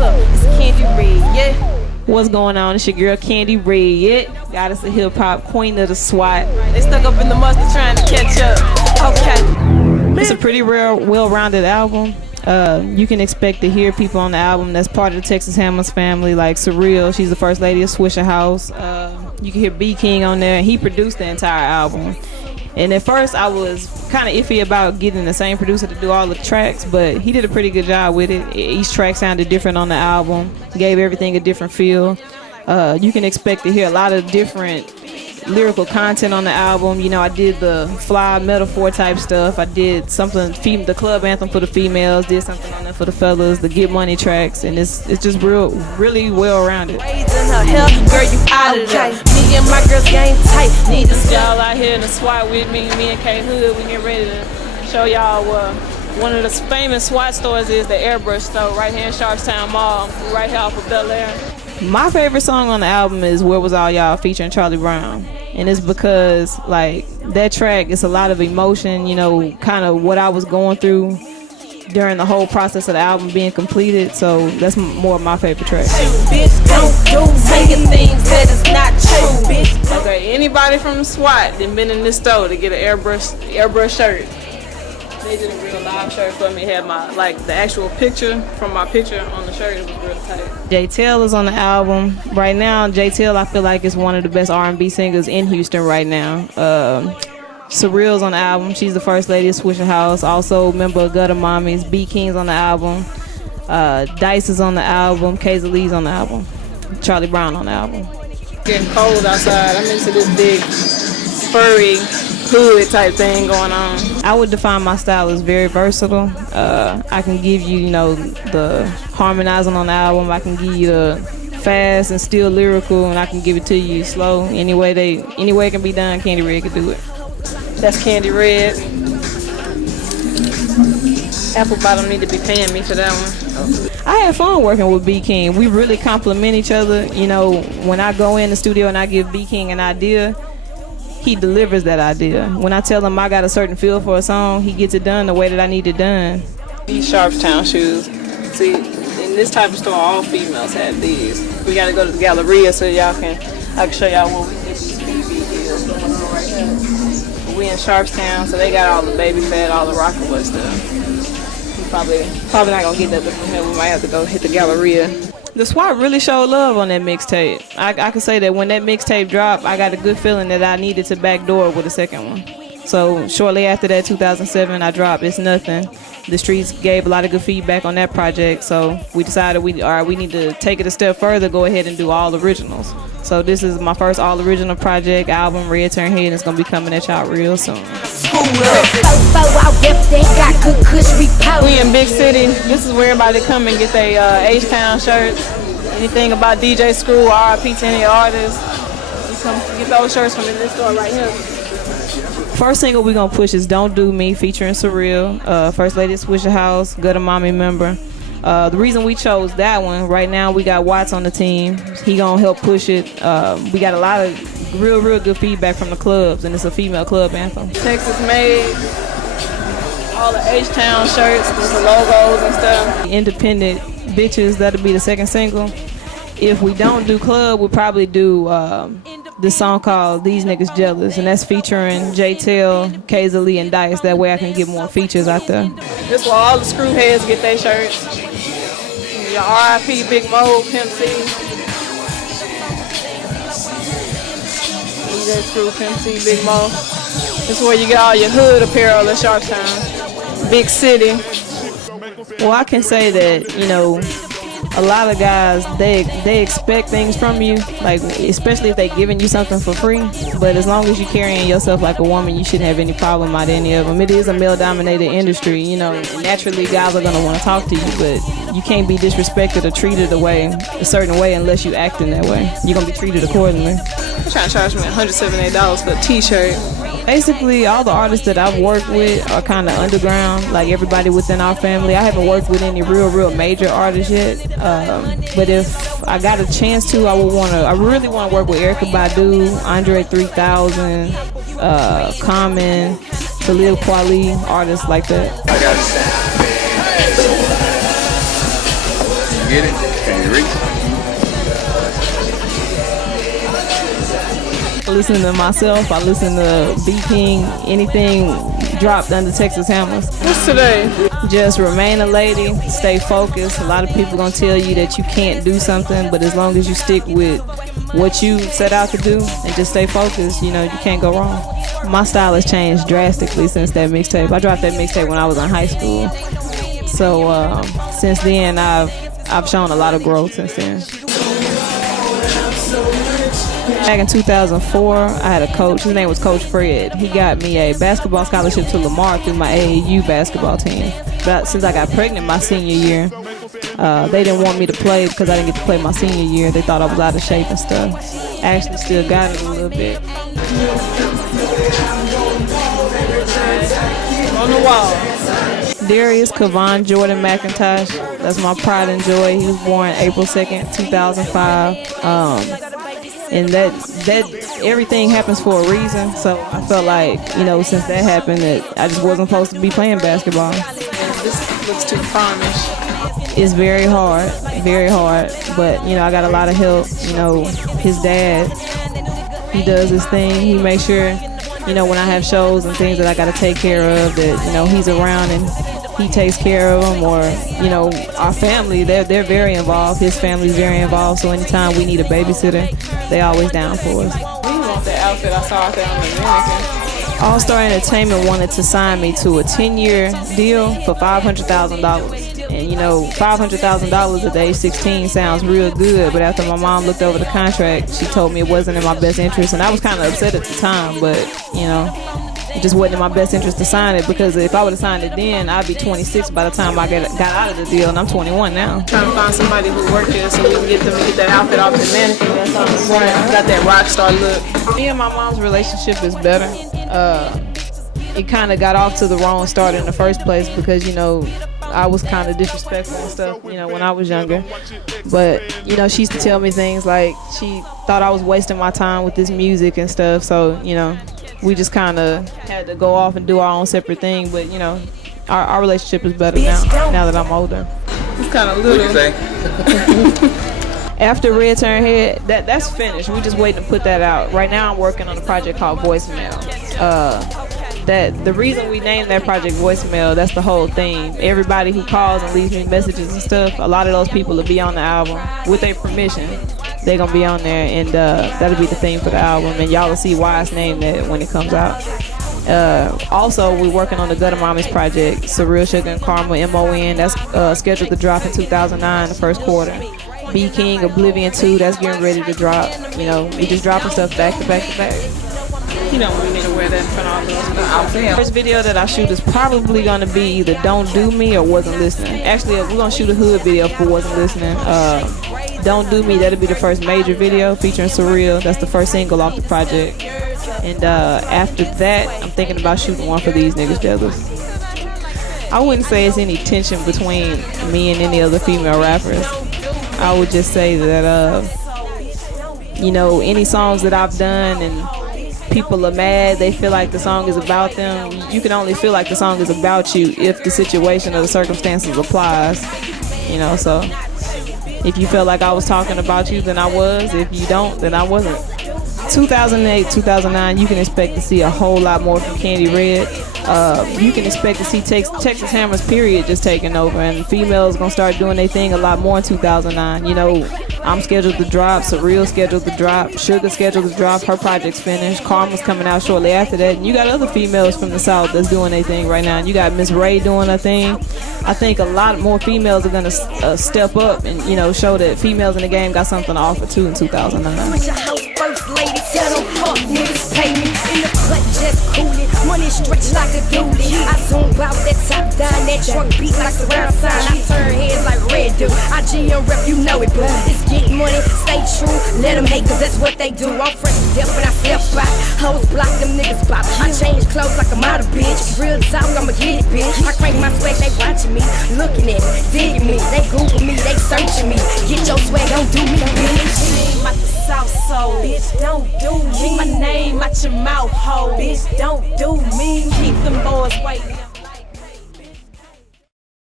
up? It's Candy Red, yeah. What's going on? It's your girl Candy Red, yeah. Got us a hip hop queen of the SWAT. They stuck up in the mustard trying to catch up. Okay. It's a pretty rare, well-rounded album. You can expect to hear people on the album that's part of the Texas Hammers family, like Surreal. She's the first lady of Swisher House. You can hear B King on there. He produced the entire album. And at first I was kind of iffy about getting the same producer to do all the tracks, but he did a pretty good job with it. Each track sounded different on the album, gave everything a different feel. You can expect to hear a lot of different lyrical content on the album. You know, I did the fly metaphor type stuff. I did something, the club anthem for the females, did something on there for the fellas, the Get Money tracks, and it's just really well rounded. Girl, you out of there. Me and my girls game tight. Need to y'all out here in the SWAT with me and K Hood. We get ready to show y'all one of the famous SWAT stores is the Airbrush store right here in Sharpstown Mall, right here off of Bel Air. My favorite song on the album is Where Was All Y'all featuring Charlie Brown. And it's because, like, that track is a lot of emotion, you know, kind of what I was going through during the whole process of the album being completed. So that's more of my favorite track. Bitch, don't do saying things that is not true, bitch. Okay, anybody from SWAT that been in this store to get an airbrush shirt. They did a real live shirt for me. It had my, like, the actual picture from my picture on the shirt. It was real tight. Jay Tell is on the album. Right now, Jay Tell, I feel like, is one of the best R&B singers in Houston right now. Surreal's on the album. She's the first lady of Swisher House. Also member of Gutter Mommies. B King's on the album. Dice is on the album. Kayza Lee's on the album. Charlie Brown on the album. Getting cold outside. I'm into this big furry hood type thing going on. I would define my style as very versatile. I can give you, you know, the harmonizing on the album. I can give you the fast and still lyrical, and I can give it to you slow. Any way it can be done, Candy Red can do it. That's Candy Red. Apple Bottom need to be paying me for that one. I had fun working with B King. We really complement each other. You know, when I go in the studio and I give B King an idea, he delivers that idea. When I tell him I got a certain feel for a song, he gets it done the way that I need it done. These Sharpstown shoes. See, in this type of store, all females have these. We gotta go to the Galleria so I can show y'all what we get these BB heels going on right here. We in Sharpstown, so they got all the baby fat, all the Rockaway stuff. We probably not gonna get nothing from here. We might have to go hit the Galleria. The SWAT really showed love on that mixtape. I can say that when that mixtape dropped, I got a good feeling that I needed to backdoor with a second one. So shortly after that, 2007, I dropped It's Nothing. The streets gave a lot of good feedback on that project, so we decided we need to take it a step further, go ahead and do all originals. So this is my first all original project album, Red Turn Head, and it's gonna be coming at y'all real soon. We in Big City. This is where everybody come and get their H-Town shirts. Anything about DJ Screw, RIP to any artists. You come get those shirts from this store right here. First single we gonna push is Don't Do Me featuring Surreal, First Lady of Swisher House, Gutter Mommy member. The reason we chose that one, right now we got Watts on the team. He gonna help push it. We got a lot of real good feedback from the clubs, and it's a female club anthem. Texas made, all the H-Town shirts with the logos and stuff. Independent Bitches, that'll be the second single. If we don't do club, we'll probably do this song called These Niggas Jealous, and that's featuring Jay Tell, Kayza Lee, and Dice. That way I can get more features out there. This where all the screw heads get their shirts. Your RIP Big Mo, Pimp C. DJ Screw, Pimp C, Big Mo. This is where you get all your hood apparel at Sharpstown. Big City. Well, I can say that, you know, a lot of guys, they expect things from you, like especially if they giving you something for free. But as long as you're carrying yourself like a woman, you shouldn't have any problem out of any of them. It is a male-dominated industry, you know. Naturally, guys are gonna want to talk to you, but you can't be disrespected or treated a certain way unless you act in that way. You're gonna be treated accordingly. They're trying to charge me $178 for a T-shirt. Basically, all the artists that I've worked with are kind of underground, like everybody within our family. I haven't worked with any real major artists yet, but if I got a chance to, I really want to work with Erykah Badu, Andre 3000, Common, Talib Kweli, artists like that. I got it. You get it? listen to myself. I listen to B King, anything dropped under Texas Hammers. What's today? Just remain a lady, stay focused. A lot of people gonna tell you that you can't do something, but as long as you stick with what you set out to do and just stay focused, you know, you can't go wrong. My style has changed drastically since that mixtape. I dropped that mixtape when I was in high school. So since then, I've shown a lot of growth since then. Back in 2004, I had a coach. His name was Coach Fred. He got me a basketball scholarship to Lamar through my AAU basketball team. But since I got pregnant my senior year, they didn't want me to play because I didn't get to play my senior year. They thought I was out of shape and stuff. I actually still got it a little bit. On the wall. Darius Kavon Jordan McIntosh. That's my pride and joy. He was born April 2nd, 2005. And that everything happens for a reason. So I felt like, you know, since that happened, that I just wasn't supposed to be playing basketball. This looks too promised. It's very hard, but you know, I got a lot of help. You know, his dad, he does his thing. He makes sure, you know, when I have shows and things that I got to take care of, that, you know, he's around and he takes care of them. Or, you know, our family, they're very involved. His family's very involved. So anytime we need a babysitter, they always down for us. We want the outfit I saw out there on the mannequin. All Star Entertainment wanted to sign me to a 10-year deal for $500,000. And, you know, $500,000 at age 16 sounds real good, but after my mom looked over the contract, she told me it wasn't in my best interest, and I was kind of upset at the time, but, you know, it just wasn't in my best interest to sign it, because if I would have signed it then, I'd be 26 by the time I got out of the deal, and I'm 21 now. Trying to find somebody who worked there so we can get them to get that outfit off the mannequin. That's all I'm saying. Got that rock star look. Me and my mom's relationship is better. It kind of got off to the wrong start in the first place because, you know, I was kind of disrespectful and stuff, you know, when I was younger. But, you know, she used to tell me things like she thought I was wasting my time with this music and stuff. So, you know, we just kind of had to go off and do our own separate thing. But, you know, our relationship is better now that I'm older. It's kind of little. What do you think? After Red Turn Head, that's finished. We just waiting to put that out. Right now I'm working on a project called Voicemail. That the reason we named that project Voicemail, that's the whole theme. Everybody who calls and leaves me messages and stuff, a lot of those people will be on the album with their permission. They're gonna be on there, and that'll be the theme for the album, and y'all will see why it's named that when it comes out. Also, we're working on the Gutter Mamas project, Surreal Sugar and Karma, MON. That's scheduled to drop in 2009, the first quarter. B King, Oblivion 2, that's getting ready to drop. You know, we just dropping stuff back to back to back. You don't want me to wear that in front of all those stuff. The first video that I shoot is probably gonna be either Don't Do Me or Wasn't Listening. Actually, we're gonna shoot a hood video for Wasn't Listening. Don't Do Me, that'll be the first major video featuring Surreal. That's the first single off the project. And after that, I'm thinking about shooting one for These Niggas Jealous. I wouldn't say it's any tension between me and any other female rappers. I would just say that, you know, any songs that I've done and people are mad, they feel like the song is about them. You can only feel like the song is about you if the situation or the circumstances applies. You know, so if you feel like I was talking about you, then I was. If you don't, then I wasn't. 2008, 2009, you can expect to see a whole lot more from Candy Red. You can expect to see Texas Hammers period just taking over, and females gonna start doing their thing a lot more in 2009. You know, I'm scheduled to drop, Surreal scheduled to drop, Sugar scheduled to drop, her project's finished, Karma's coming out shortly after that, and you got other females from the South that's doing their thing right now. And you got Miss Ray doing her thing. I think a lot more females are gonna step up and, you know, show that females in the game got something to offer too in 2009. Niggas pay me in the cut, just coolin'. Money stretch like a duty. I zoom out that top down, that truck beat like surround sound. I turn heads like red do. I GM rep, you know it, but it's getting money, stay true. Let them hate, cause that's what they do. I'm fresh to death when I step by. Hoes block, them niggas pop. I change clothes like a model, bitch. Real talk, I'ma get it, bitch. I crank my swag, they watching me, looking at me, digging me. They Google me, they searching me. Get your swag, don't do me, bitch. Out the South Soul, bitch, don't do me. Keep my name out your mouth, ho. Bitch, don't do me. Keep them boys waiting.